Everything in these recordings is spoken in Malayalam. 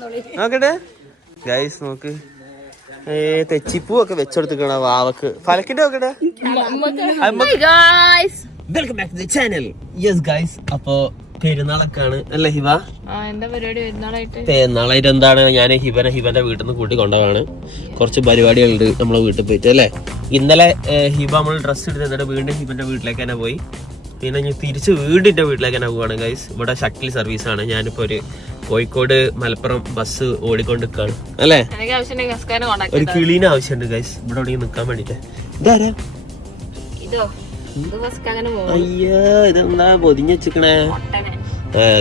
നോക്കട്ടെ ഗൈസ്, നോക്ക്. തെച്ചിപ്പൂ ഒക്കെ വെച്ചെടുത്തിക്കണ വാവക്ക്. ഫലക്കിന്റെ നോക്കട്ടെ. Welcome back to the channel. Yes guys, അപ്പൊ പെരുന്നാളൊക്കെയാണ് അല്ലേ ഹിബ? പെരുന്നാളായിട്ട് എന്താണ്, ഞാൻ ഹിബന്റെ വീട്ടിൽ നിന്ന് കൂട്ടി കൊണ്ടുപോവാണ്. കുറച്ച് പരിപാടികളുണ്ട് നമ്മളെ വീട്ടിൽ പോയിട്ട് അല്ലേ. ഇന്നലെ ഹിബ നമ്മൾ ഡ്രസ്സ് എടുത്ത് എന്നിട്ട് വീണ്ടും ഹിബന്റെ വീട്ടിലേക്ക് തന്നെ പോയി. പിന്നെ ഞാൻ തിരിച്ച് വീടിന്റെ വീട്ടിലേക്ക് തന്നെ പോവാണ് ഗൈസ്. ഇവിടെ ഷട്ടിൽ സർവീസ് ആണ്. ഞാനിപ്പോ ഒരു കോഴിക്കോട് മലപ്പുറം ബസ് ഓടിക്കൊണ്ടിരിക്കാണ് അല്ലേ. ഒരു കിളീന് ആവശ്യമുണ്ട് ഗൈസ് ഇവിടെ എവിടെ നിൽക്കാൻ വേണ്ടിട്ട്. ഇതാരാ? അയ്യോ, ഇതെന്താ പൊതിഞ്ഞ് വെച്ചിക്കണേ?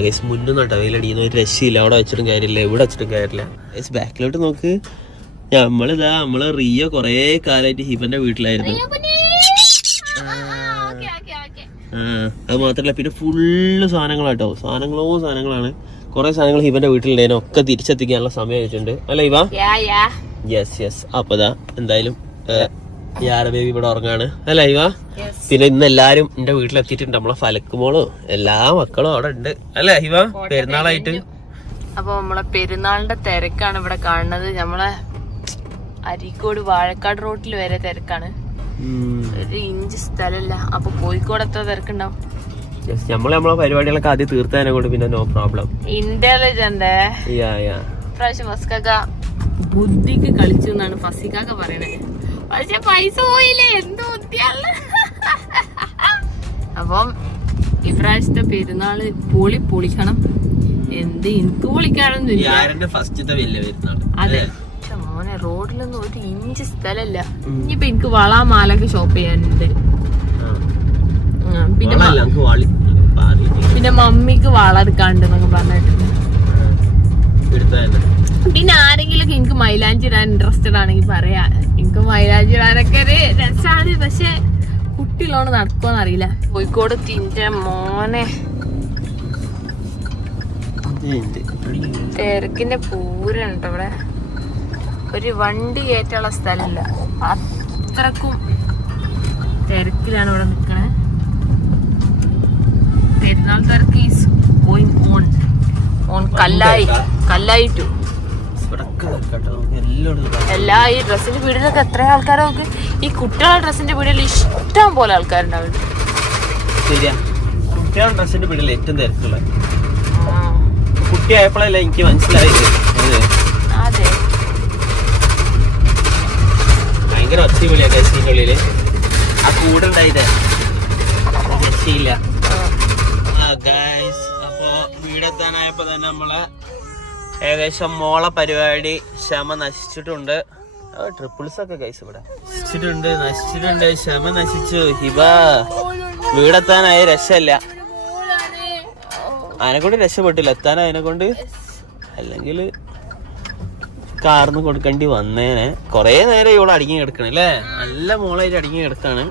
ഗൈസ് മുന്നോട്ടോ വെയിലടിക്കുന്ന ഒരു രക്ഷയില്ല. അവിടെ വെച്ചിട്ടും കാര്യമില്ല, ഇവിടെ വെച്ചിട്ടും കാര്യമില്ല. ഗൈസ് ബാക്കിലോട്ട് നോക്ക്. നമ്മള് റിയോ കൊറേ കാലമായിട്ട് ഹിബന്റെ വീട്ടിലായിരുന്നു. അത് മാത്രല്ല പിന്നെ ഫുള്ള് സാധനങ്ങളാട്ടോ, സാധനങ്ങളാണ്. കുറെ സാധനങ്ങൾ ഹിബന്റെ വീട്ടിലുണ്ടായിരുന്നു. ഒക്കെ തിരിച്ചെത്തിക്കാനുള്ള സമയം ആയിട്ടുണ്ട് അല്ലേ ഹിബ? യെസ്. അപ്പൊ എന്തായാലും യാര ബേബി ഇവിടെ ഉറങ്ങാണ് അല്ലേ ഹിബ? പിന്നെ ഇന്ന് എല്ലാരും എന്റെ വീട്ടിലെത്തിയിട്ടുണ്ട്. നമ്മളെ ഫലക്കുമോളും എല്ലാ മക്കളും അവിടെ ഉണ്ട് അല്ലേ ഹിബ? പെരുന്നാളായിട്ട്. അപ്പൊ നമ്മളെ പെരുന്നാളിന്റെ തിരക്കാണ് ഇവിടെ കാണുന്നത്. നമ്മളെ അരീക്കോട് വാഴക്കാട് റോട്ടിൽ വരെ തിരക്കാണ്. ഒരു ഇഞ്ച് സ്ഥലമില്ല. അപ്പൊ കോഴിക്കോട് എത്ര തിരക്കുണ്ടാവും. നമ്മളെ പരിപാടികളൊക്കെ ആദ്യം തീർത്തതിനെ കൊണ്ട് പിന്നെ നോ പ്രോബ്ലം. ഇന്റലിജന്റ് പ്രാവശ്യം ഫസിക്കാക്ക ബുദ്ധിക്ക് കളിച്ചു എന്നാണ് ഫസിക്കാക്ക പറയണേ. പക്ഷെ പൈസ പോയില്ലേ, എന്ത് ബുദ്ധിയാണ്. അപ്പം ഇപ്രാവശ്യത്തെ പെരുന്നാള് പൊളിക്കണം. എന്ത് എനിക്ക് പൊളിക്കാനൊന്നുമില്ല. അതെ, പക്ഷെ മോനെ റോഡിലൊന്നും ഒരു ഇഞ്ച് സ്ഥലമില്ല. ഇനിയിപ്പൊ എനിക്ക് വള മാലൊക്കെ ഷോപ്പ് ചെയ്യാനുണ്ട്. പിന്നെ മമ്മിക്ക് വളർക്കാണ്ടെന്നൊക്കെ പറഞ്ഞിട്ടുണ്ട്. പിന്നെ ആരെങ്കിലും എനിക്ക് മൈലാഞ്ചി ഇടാൻ ഇൻട്രസ്റ്റഡ് ആണെങ്കിൽ പറയാ. എനിക്ക് മൈലാഞ്ചി ഇടാനൊക്കെ ഒരു രസമാണ്. പക്ഷെ കുട്ടികളോട് നടക്കുമെന്ന് അറിയില്ല. കോഴിക്കോട് തിന്റെ മോനെ തിരക്കിന്റെ പൂരണ്ട് ഇവിടെ. ഒരു വണ്ടി കയറ്റാനുള്ള സ്ഥലമില്ല, അത്രക്കും തിരക്കിലാണ് ഇവിടെ നിൽക്കണേ. പെരുന്നാൾ തിരക്ക് is going on Kallayi to എല്ലാ. ഈ ഡ്രസ്സിന്റെ വീടിലൊക്കെ എത്ര ആൾക്കാരോ നോക്ക്. ഈ കുട്ടികളുടെ ഡ്രസ്സിന്റെ വീടിൽ ഇഷ്ടം പോലെ ആൾക്കാരുണ്ടാവും. ശരിയാ, കുട്ടികളുടെ ഡ്രസ്സിന്റെ വീടിൽ ഏറ്റവും തിരക്കുള്ള കുട്ടിയായപ്പോഴല്ലേ എനിക്ക് മനസ്സിലായത്. അതെ, ഭയങ്കര ഒച്ചവിളിയാ ഡ്രസ്സിന്റെ ഉള്ളില്. ആ കൂടുണ്ടായത് രക്ഷയില്ല. അപ്പൊ വീടെത്താനായപ്പോ തന്നെ നമ്മളെ ഏകദേശം മോളെ പരിപാടി ക്ഷമ നശിച്ചിട്ടുണ്ട്. ട്രിപ്പിൾസ് ഒക്കെ ഗൈസ് ഇവിടെ നശിച്ചിട്ടുണ്ട്. ക്ഷമ നശിച്ചു. ഹിബ വീടെത്താനായ രക്ഷയില്ല. അതിനെക്കൊണ്ട് രക്ഷപ്പെട്ടില്ല, എത്താൻ അതിനെക്കൊണ്ട്. അല്ലെങ്കിൽ കാർന്ന് കൊടുക്കേണ്ടി വന്നേനെ. കൊറേ നേരം ഇവിടെ അടങ്ങി കിടക്കണേ അല്ലേ. നല്ല മോളായിട്ട് അടങ്ങി കിടക്കാണ്.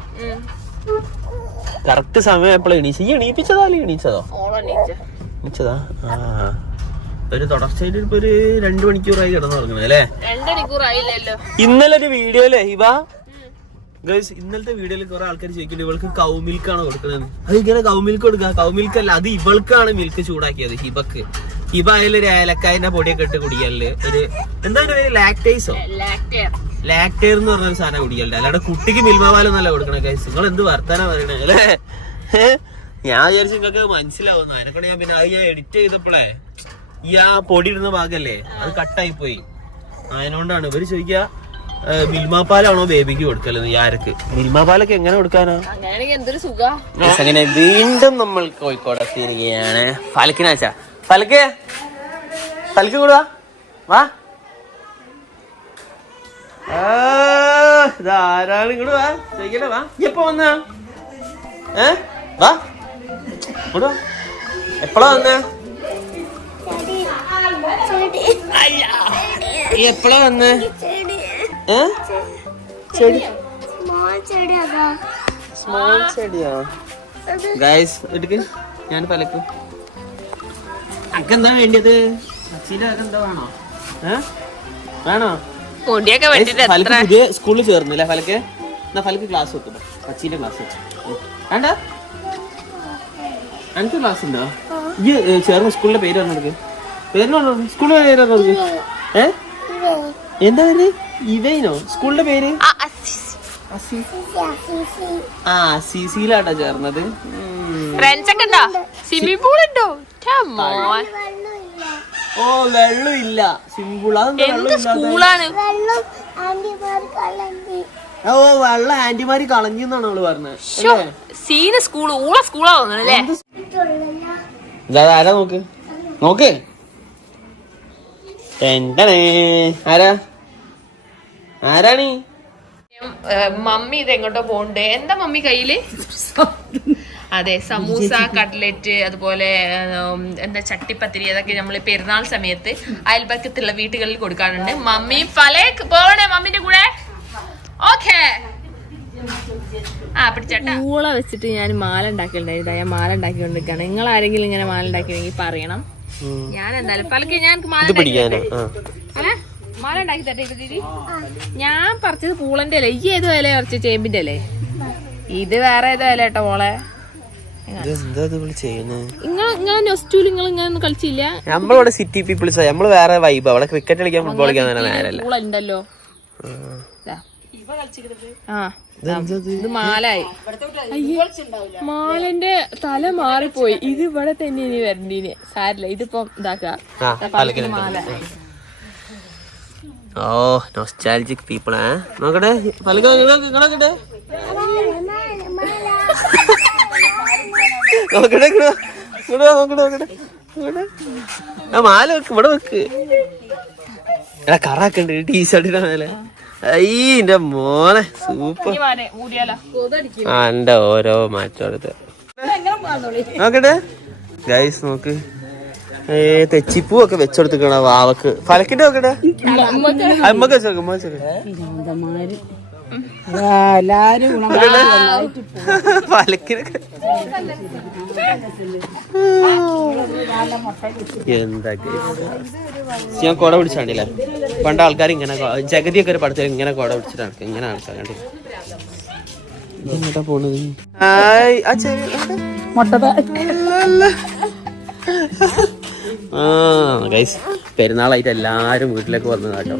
കറക്റ്റ് സമയം എപ്പോഴും എണീച്ചു. ഈ എണീപ്പിച്ചതാ അല്ലെങ്കിൽ എണീച്ചതാ? ഒരു തുടർച്ചയായിട്ട് ഇപ്പൊ ഒരു 2 മണിക്കൂറായി കിടന്നുറങ്ങണേ അല്ലേ. ഇന്നലെ ഒരു വീഡിയോയിലെ ഹിബ ഗൈസ്, ഇന്നലത്തെ വീഡിയോയിൽ കുറെ ആൾക്കാർ ചോദിക്കുന്നത് ഇവൾക്ക് കൗ മിൽക്കാണ് കൊടുക്കുന്നത്. അത് ഇങ്ങനെ കൗ മിൽക്ക് കൊടുക്കുക. കൗ മിൽക്ക് അല്ല, അത് ഇവൾക്കാണ് മിൽക്ക് ചൂടാക്കിയത് ഹിബക്ക്. ഹിബ അതിലൊരു ഏലക്കായന്റെ പൊടിയൊക്കെ ഇട്ട് കുടിക്കല്. ഒരു എന്താ ലാക്ടേസോ ലാക്ടേർ എന്ന് പറഞ്ഞ സാധനം കുടിക്കലുണ്ട്. അല്ലാണ്ട് കുട്ടിക്ക് മിൽമാപാലൊന്നല്ല കൊടുക്കണേ ഗൈസ്. നിങ്ങൾ എന്ത് വർത്താനം പറയണേ അല്ലേ. ഞാൻ വിചാരിച്ചു നിങ്ങൾക്ക് മനസ്സിലാവുന്നു. അതിനെക്കൊണ്ട് ഞാൻ പിന്നെ അത് ഞാൻ എഡിറ്റ് ചെയ്തപ്പോഴേ ഈ ആ പൊടി ഇടുന്ന ഭാഗല്ലേ അത് കട്ടായി പോയി. അതിനോണ്ടാണ് ഇവര് ചോദിക്കുക മിൽമാപാലാണോ ബേബിക്ക് കൊടുക്കലെന്ന്. യാരക്ക് മിൽമാപാലൊക്കെ എങ്ങനെ കൊടുക്കാനാ? അങ്ങനെ വീണ്ടും നമ്മൾ കോഴിക്കോട് എത്തിയിരിക്കുകയാണ്. ഫലക്കിനാച്ചാ ഫലക്ക് കൂടുവാ വാ. ഇതാരാണ് ഇങ്ങോട്ട് വാ ചോദിക്കട്ടെ. വാ, എപ്പോ വന്ന വാ ഇങ്ങോട്ട് വാ. എപ്പോഴാ വന്ന? എപ്പോഴാ വന്ന്? ചെടി സ്മോൾ ചെടിയാ ഗൈസ്. എടുക്ക്, ഞാൻ പലക്കും. അനക്കെന്താ വേണ്ടിയത്? എന്താ വേണോ? വേണോ? പുതിയ സ്കൂളിൽ ചേർന്നില്ല ഫലക്ക്? എന്നാ ഫലക്ക് ക്ലാസ് വെക്കും. സച്ചിന്റെ ക്ലാസ് വെച്ചു വേണ്ട. എനിക്ക് ക്ലാസ് ഉണ്ടോ? ഈ ചേർന്ന സ്കൂളിന്റെ പേര് പറഞ്ഞെടുക്ക്. പേരിനോ സ്കൂളിന്റെ പേരാണോ? എന്താ പേര്? ഇവയിനോ സ്കൂളിന്റെ പേര്? ആ സിസിയിലാട്ടോ ചേർന്നത്. ഫ്രണ്ട്സ് ഒക്കെ ഉണ്ടോ? സ്വിമ്മിംഗ് പൂൾ ഉണ്ടോ? ഓ വെള്ളം ഇല്ല സ്വിമ്മിംഗ് പൂൾ. എന്ത് സ്കൂളാണ്? ഓ വെള്ളം ആന്റിമാര് കളഞ്ഞെന്നാണ് അവള് പറഞ്ഞത്. സീന് സ്കൂള് ഊള സ്കൂളാ തോന്നണല്ലേ? ആരാ നോക്ക് നോക്ക്. ആരാ ആരാണീ? മമ്മി ഇത് എങ്ങോട്ടോ പോണ്ട്. എന്താ മമ്മി കയ്യില്? അതെ, സമൂസ, കട്ട്ലറ്റ്, അതുപോലെ എന്താ ചട്ടിപ്പത്തിരി, അതൊക്കെ നമ്മള് പെരുന്നാൾ സമയത്ത് അയൽപക്കത്തുള്ള വീട്ടുകളിൽ കൊടുക്കാറുണ്ട്. മമ്മി ഫലേക്ക് പോണേ മമ്മിന്റെ കൂടെ. ഓക്കേ ആ പിടിച്ചേട്ടാ. ഊള വെച്ചിട്ട് ഞാൻ മാല ഉണ്ടാക്കിയിട്ടുണ്ടായിരുന്നു. ഞാൻ മാല ഉണ്ടാക്കിക്കൊണ്ടിരിക്കുകയാണ്. നിങ്ങൾ ആരെങ്കിലും ഇങ്ങനെ മാല ഉണ്ടാക്കിയെങ്കിൽ പറയണം. ഞാൻ എന്തായാലും പലക്ക് ഞാൻ മാല ഉണ്ടാക്കി തട്ടെ ഇപ്പൊ. ഞാൻ പറിച്ചത് പൂളന്റെ അല്ലേ? ഈ ഏത് വില പറിച്ച? ചേമ്പിന്റെ അല്ലേ? ഇത് വേറെ ഏതോ വില കേട്ടോ മോളെ. കളിച്ചില്ല. നമ്മളിവിടെ സിറ്റി പീപ്പിൾസ്, നമ്മള് വേറെ വൈബ്. അവിടെ ക്രിക്കറ്റ് കളിക്കാൻ ഫുട്ബോൾ കളിക്കാൻ നേരല്ല. ഉണ്ടല്ലോ ഇത് മാലായി. മാലന്റെ തല മാറിപ്പോയി. ഇത് ഇവിടെ തന്നെ ഇനി വരണ്ടീന്. സാരില്ല, ഇതിപ്പം ഇതാക്കാം. മാല. ഓ നൊസ്റ്റാൾജിക് പീപ്പിൾ. നോക്കട്ടെ നോക്കട്ടെ മാല വെക്ക്, ഇവിടെ വെക്ക്. എടാ കറാക്കണ്ട് ടീഷർട്ടിന്റെ മേലെ. അയ്യന്റെ മോനെ സൂപ്പർ. എന്റെ ഓരോ മാറ്റം എടുത്ത് നോക്കട്ടെ ഗൈസ്. നോക്ക് തെച്ചിപ്പൂ ഒക്കെ വെച്ചെടുത്തിക്കണ വാവക്ക്. ഫലക്കിന്റെ നോക്കട്ടെ. അമ്മക്ക് വെച്ചേക്കും ഫലക്കിനൊക്കെ. എന്താ ഞാൻ കൊട പിടിച്ചാണ്ടില്ലേ? പണ്ട് ആൾക്കാർ ഇങ്ങനെ ജഗതിയൊക്കെ ഒരു പടത്തിൽ ഇങ്ങനെ കൊട പിടിച്ചിട്ടാണ് ഇങ്ങനെ ആൾക്കാർ കണ്ടില്ല. എങ്ങോട്ടാ പോണത്? ഗൈസ് പെരുന്നാളായിട്ട് എല്ലാരും വീട്ടിലേക്ക് വന്നു കേട്ടോ.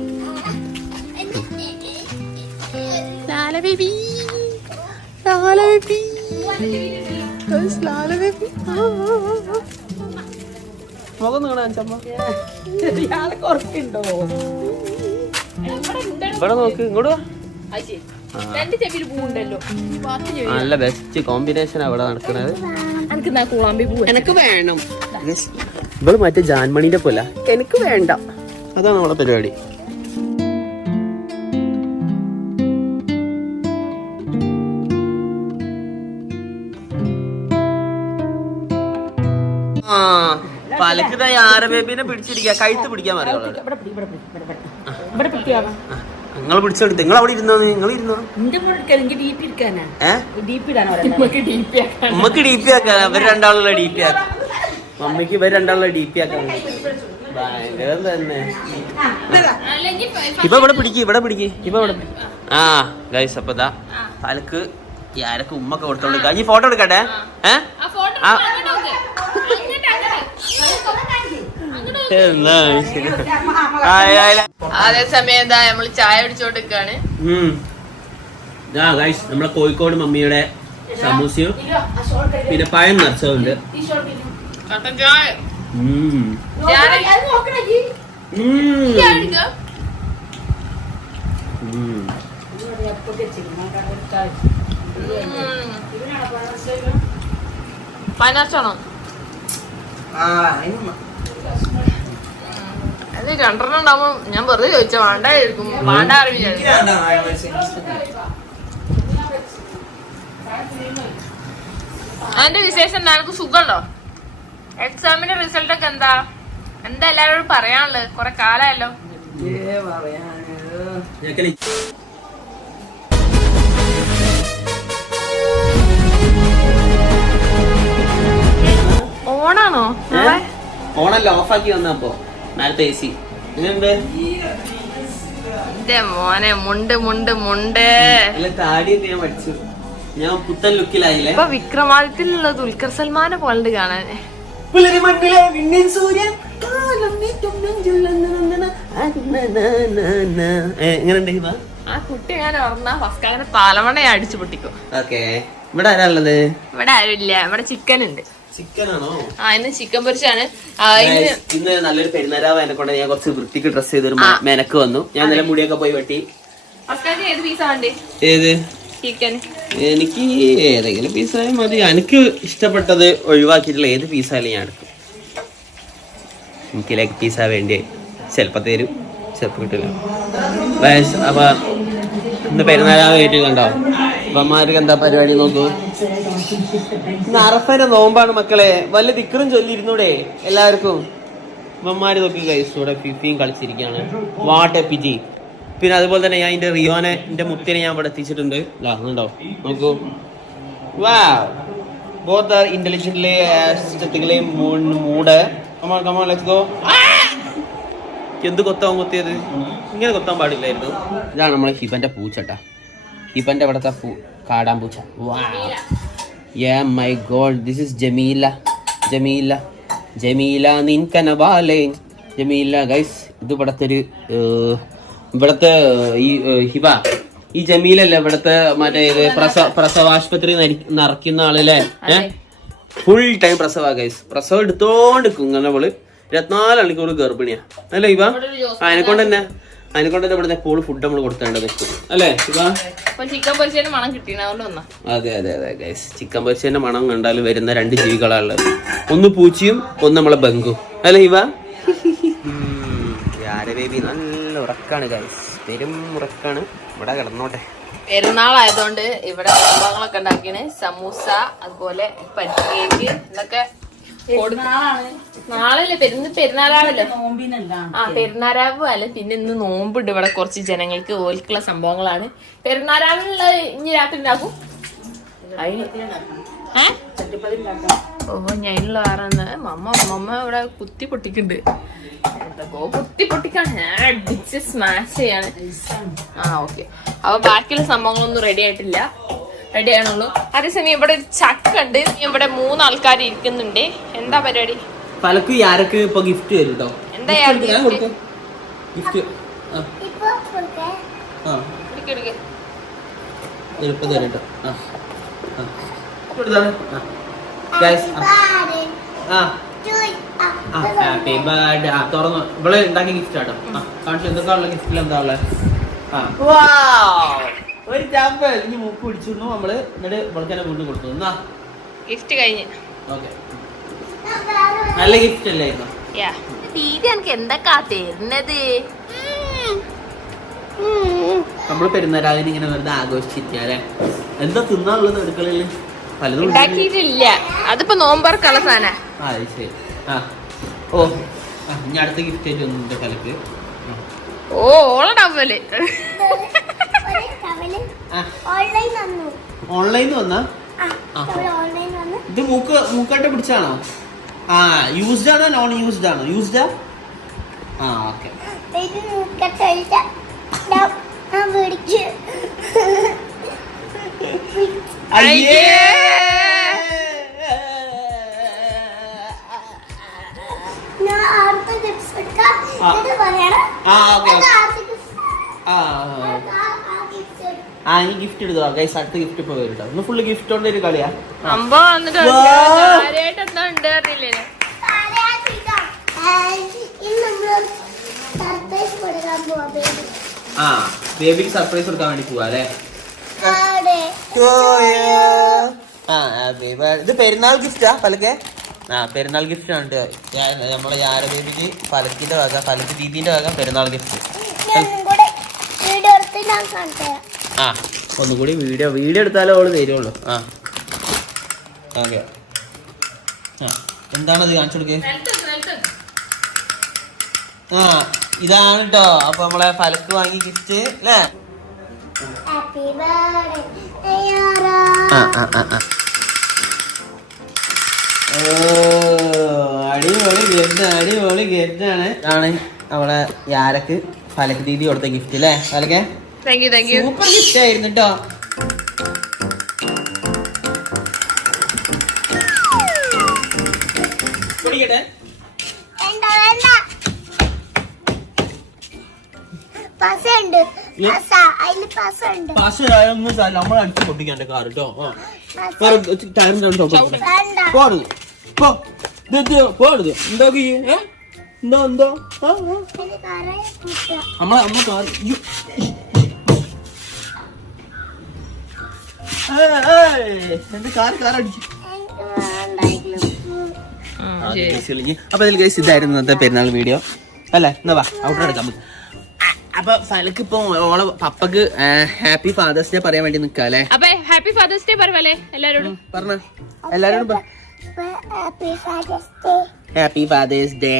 ഇവിടെ നോക്ക് ഇങ്ങോട്ട്. നല്ല ബെസ്റ്റ് കോമ്പിനേഷൻ അവിടെ നടക്കുന്നത്. എനിക്ക് വേണം. ഇവള് മറ്റേ ജാൻമണിന്റെ പോലെ എനിക്ക് വേണ്ട. അതാണ് നമ്മളെ പരിപാടി. പലക്ക് ആര ബേബിനെ പിടിച്ചിരിക്കുക, കഴുത്ത് പിടിക്കാൻ അറിയാം. നിങ്ങൾ പിടിച്ചെടുത്ത് നിങ്ങൾ അവിടെ ഇരുന്നോ? നിങ്ങൾ ഇരുന്നോ? ഉമ്മക്ക് ഡി പി ആക്കാൻ. ഇവർ രണ്ടാളുള്ള ഡി പി ആക്കാം. മമ്മിക്ക് ഇവർ രണ്ടാളുള്ള ഡി പി ആക്കാൻ ഭയങ്കരം തന്നെ. ഇപ്പൊ ഇവിടെ പിടിക്ക്, ഇവിടെ പിടിക്ക്, ഇപ്പൊ ഇവിടെ. ആ ഗൈസ് അപ്പൊ ഇതാ പലക്ക് ആരൊക്കെ ഉമ്മൊക്കെ കൊടുത്തോണ്ട് ഈ ഫോട്ടോ എടുക്കട്ടെ. അതേസമയം എന്താ നമ്മള് ചായ പിടിച്ചോണ്ടിരിക്കാണ്. നമ്മളെ കോഴിക്കോട് മമ്മിയുടെ സമൂസയും പിന്നെ പഴം നിറച്ചതുണ്ട്. പതിനാച്ചാണോ? അത് രണ്ടെണ്ണം ഉണ്ടാവുമ്പോ ഞാൻ വെറുതെ ചോദിച്ച വേണ്ടായിരിക്കും. വേണ്ട അറിവില്ല. അതിന്റെ വിശേഷം എന്താ? എനിക്ക് സുഖമുണ്ടോ? എക്സാമിന്റെ റിസൾട്ട് ഒക്കെ എന്താ? എന്താ എല്ലാരോടും പറയാനുള്ളത്? കൊറേ കാലായല്ലോ. ഓണാണോ? ഓണല്ല, ഓഫാക്കി വന്നപ്പോ നേരത്തെ AC. മോനെ മുണ്ട് മുണ്ട് മുണ്ട് താടിയൊക്കെ ഞാൻ പഠിച്ചു. ഞാൻ പുത്തൻ ലുക്കിലായില്ലേ. ഇപ്പൊ വിക്രമാദിത്യത്തിലുള്ള ദുൽഖർ സൽമാനെ പോലെ കാണാൻ. പുലരി മണ്ണിലെ വിണ്ണിൻ സൂര്യൻ എങ്ങനെയുണ്ട് ഹിബ? ആ കുട്ടി ഞാൻ ഓർമ്മ ഫസ്റ്റ് അങ്ങനെ തലമണയെ അടിച്ചു പൊട്ടിക്കും. ഓക്കെ, ഇവിടെ ആരാളുള്ളത്? ഇവിടെ ആരുമില്ല, ഇവിടെ ചിക്കൻ ഉണ്ട്. ചിക്കനാണോ? ആ, ഇന്ന് ചിക്കൻ പൊരിച്ചാണ്. ഇന്ന് നല്ലൊരു പെരുന്നാരാവ് എന്നെ കൊണ്ട് ഞാൻ കുറച്ച് വൃത്തിക്ക് ഡ്രസ് ചെയ്തൊരു മെനക്ക് വന്നു. ഞാൻ നല്ല മുടിയൊക്കെ പോയി വെട്ടി. ഏത് പീസാ വേണ്ടേ? ഏത് ചിക്കൻ? എനിക്ക് ഏതെങ്കിലും പീസായാലും മതി. എനിക്ക് ഇഷ്ടപ്പെട്ടത് ഒഴിവാക്കിയിട്ടുള്ള ഏത് പീസായാലും ഞാൻ എടുക്കും. എനിക്ക് ലെഗ് പീസാ വേണ്ടി ചിലപ്പോൾ തരും, ചിലപ്പോൾ കിട്ടില്ല. അപ്പൊ ഇന്ന് പെരുന്നാളാവ് കേട്ട് കണ്ടോ? അമ്മമാർക്ക് എന്താ പരിപാടി നോക്കൂ. അറഫയുടെ നോമ്പാണ് മക്കളെ. വല്ല ദിക്കറും ചൊല്ലിയിരുന്നൂടെ എല്ലാവർക്കും? അമ്മമാര് നോക്കി ഗൈസ്, ഇവിടെ ഫിഫയും കളിച്ചിരിക്കുകയാണ്. What a PG. പിന്നെ അതുപോലെ തന്നെ ഞാൻ എൻ്റെ റിയോനെ, എൻ്റെ മുത്തിനെ ഞാൻ ഇവിടെ എത്തിച്ചിട്ടുണ്ട്. ഉണ്ടോ നോക്കൂ. വാ, both are intelligently aesthetically mood. Come on come on, let's go. എന്ത് കൊത്താൻ കൊത്തിയത്? ഇങ്ങനെ കൊത്താൻ പാടില്ലായിരുന്നു. ഇതാണ് നമ്മളെ ഹിബന്റെ പൂച്ചട്ടാ. ഹിബന്റെ ഇവിടുത്തെ കാടാൻ പൂച്ച. വാ, യാ my god, this is Jameela. Jameela Jameela നിൻകനവാലേ ജമീല. ഗൈസ്, ഇത് ഇവിടത്തെ ഈ ഹിബ, ഈ ജമീലല്ലേ ഇവിടത്തെ മറ്റേ പ്രസവാശുപത്രി നിറയ്ക്കുന്ന ആളല്ലേ? ഫുൾ ടൈം പ്രസവ ഗൈസ്. പ്രസവം എടുത്തോണ്ടിരിക്കും ഇങ്ങനെ. അവള് 24 മണിക്കൂർ ഗർഭിണിയാ അല്ലേ ഹിബ? അതിനെക്കൊണ്ട് തന്നെ ഇവിടുത്തെ എപ്പോഴും ഫുഡ് നമ്മൾ കൊടുത്തേണ്ടത് അല്ലേ ഹിബ? ചിക്കൻ പൊരിച്ചതിന്റെ മണം കിട്ടിയ. അതെ അതെ അതെ ഗൈസ്, ചിക്കൻ പൊരിച്ചതിന്റെ മണം കണ്ടാൽ വരുന്ന 2 ജീവികളാണുള്ളത്. ഒന്ന് പൂച്ചയും ഒന്ന് നമ്മളെ ബംഗും അല്ലേ ഹിബ? ബേബി നല്ല ഉറക്കാണ് ഗൈസ്, പെരും ഉറക്കാണ്. ഇവിടെ കിടന്നോട്ടെ. പെരുന്നാളായതുകൊണ്ട് ഇവിടെ സംഭവങ്ങളൊക്കെ ഉണ്ടാക്കിയാണ്. സമൂസ, അതുപോലെ പരിപ്പ് കേക്ക്, ഇതൊക്കെ നാളല്ലേ പെരുന്നാളാണല്ലോ. ആ, പെരുന്നാരാവ് അല്ല, പിന്നെ ഇന്ന് നോമ്പുണ്ട് ഇവിടെ കുറച്ച് ജനങ്ങൾക്ക്. ഓൽക്കുള്ള സംഭവങ്ങളാണ്. പെരുന്നാരാവിനുള്ള ഇനി രാത്രി ഉണ്ടാക്കും. ഓഹോ, ഞാനുള്ള വേറെ മമ്മ ഇവിടെ കുത്തി പൊട്ടിക്കുന്നുണ്ട്. എന്തൊക്കെയോ കുത്തി പൊട്ടിക്കാണ്, അടിച്ച് സ്മാഷ് ചെയ്യാണ്. ആ, ഓക്കെ. അപ്പൊ ബാക്കിയുള്ള സംഭവങ്ങളൊന്നും റെഡി ആയിട്ടില്ല, റെഡി ആണുള്ളൂ. അതേസമയം ഇവിടെ ഒരു ചക്ക ഉണ്ട്. ഇവിടെ 3 ആൾക്കാർ ഇരിക്കുന്നുണ്ട്. എന്താ പരിപാടി? പലക്കും ആരൊക്കെ ഇപ്പൊ ഗിഫ്റ്റ് തരും കേട്ടോ. എന്താ ഗിഫ്റ്റ് ഹാപ്പി ബർത്ത്ഡേ. തുറന്നു ഇവിടെ ഉണ്ടാക്കിയ ഗിഫ്റ്റ് ആട്ടോ. കാണിച്ചു എന്തൊക്കെ ഉള്ള ഗിഫ്റ്റിൽ എന്താ ഉള്ളത്? ഒരു ചാമ്പ് ഇനി മൂക്ക് പിടിച്ചിരുന്നു നമ്മള്. എന്നിട്ട് ഇവൾക്കെന്നെ വീണ്ടും കൊടുത്തു. എന്നാ ഗിഫ്റ്റ് കഴിഞ്ഞ്. ഓക്കെ, നല്ല ഗിഫ്റ്റ് അല്ലായിരുന്നു. ദീദി എനിക്ക് എന്തൊക്കെ തരുന്നത്? നമ്മള് പെരുന്നാരാവിന് ഇങ്ങനെ വെറുതെ ആഘോഷിച്ചിരിക്കാല്ലേ? എന്താ തിന്നാനുള്ളത് അടുക്കളയില്? പലതും ഉണ്ടാക്കിയിട്ടില്ല. അതിപ്പോ നോമ്പർക്കുള്ള സാധന. ശരി. ഓ, ഇനി അടുത്ത ഗിഫ്റ്റ് ആയിട്ട് ഒന്നുണ്ട് പലക്ക്. ഓ, ഓളടാവല് ഓൺലൈനിൽ വന്നാ? ഇത് മൂക്കായിട്ട് പിടിച്ചാണോ? യൂസ്ഡ് ആണോ നോൺ യൂസ്ഡ് ആണോ? യൂസ്ഡാ? ഓക്കെ. ഇനി ഗിഫ്റ്റ് എടുത്തോ ഗൈസ്. അടുത്ത ഗിഫ്റ്റ് ഇപ്പൊ വരും. ഇന്ന് ഫുള്ള് ഗിഫ്റ്റ് കൊണ്ട് ഒരു കളിയാ. ബേബിക്ക് സർപ്രൈസ് കൊടുക്കാൻ വേണ്ടി പോവാ അല്ലേ? ഇത് പെരുന്നാൾ ഗിഫ്റ്റാ പലക്കെ? പെരുന്നാൾ ഗിഫ്റ്റ് ആണ് നമ്മളെ യാര ബേബിക്ക് ഫലക്കിന്റെ വക, ഫലക്ക് ദീദിന്റെ വക പെരുന്നാൾ ഗിഫ്റ്റ്. ഒന്നുകൂടി വീഡിയോ എടുത്താലേ അവള് തരുള്ളൂ. ഓക്കെ. എന്താണത് കാണിച്ചു കൊടുക്കേ? ഇതാണ് കേട്ടോ. അപ്പൊ നമ്മളെ ഫലക്ക് വാങ്ങി ഗിഫ്റ്റ് അല്ലേ? അടിപൊളി ഗിഫ്റ്റാണ്. ഇതാണ് നമ്മളെ യാരക്ക് ഫലക്ക് ദീദി കൊടുത്ത ഗിഫ്റ്റ് അല്ലേ ഫലക്കെ? സൂപ്പർ ഗിഫ്റ്റ് ആയിരുന്നു കേട്ടോ. പിടിക്കട്ടെ. നമ്മളടുത്ത് പൊട്ടിക്കാന്റെ കാർ കേട്ടോ. പോരുത് എന്താ എന്തോ നമ്മളെ കാർ എന്റെ കാർ അടിച്ചു. അപ്പൊ ഇതിൽ ഗൈസ് ഇതായിരുന്നു ഇന്നത്തെ പെരുന്നാൾ വീഡിയോ അല്ലേ. എന്നാ വാ ഔട്ടർ എടുക്കാം നമുക്ക്. അപ്പൊ ഫലക്ക് ഇപ്പൊ ഓളെ പപ്പക്ക് ഹാപ്പി ഫാദേഴ്സ് ഡേ പറയാൻ വേണ്ടി നിക്കാ അല്ലേ. അപ്പൊ ഹാപ്പി ഫാദേഴ്സ് ഡേ പറവല്ലേ എല്ലാരോടും. പറഞ്ഞ എല്ലാരോടും happy father's day,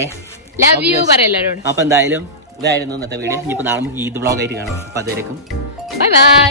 love you പറ എല്ലാരോടും. അപ്പൊ എന്തായാലും ഇതായിരുന്നു ഇന്നത്തെ വീഡിയോ. ഇനിയിപ്പോ നാളെ നമുക്ക് ഈദ് വ്ളോഗ് ആയിട്ട് കാണാം. അപ്പൊ അതുവരെക്കും ബൈ ബൈ.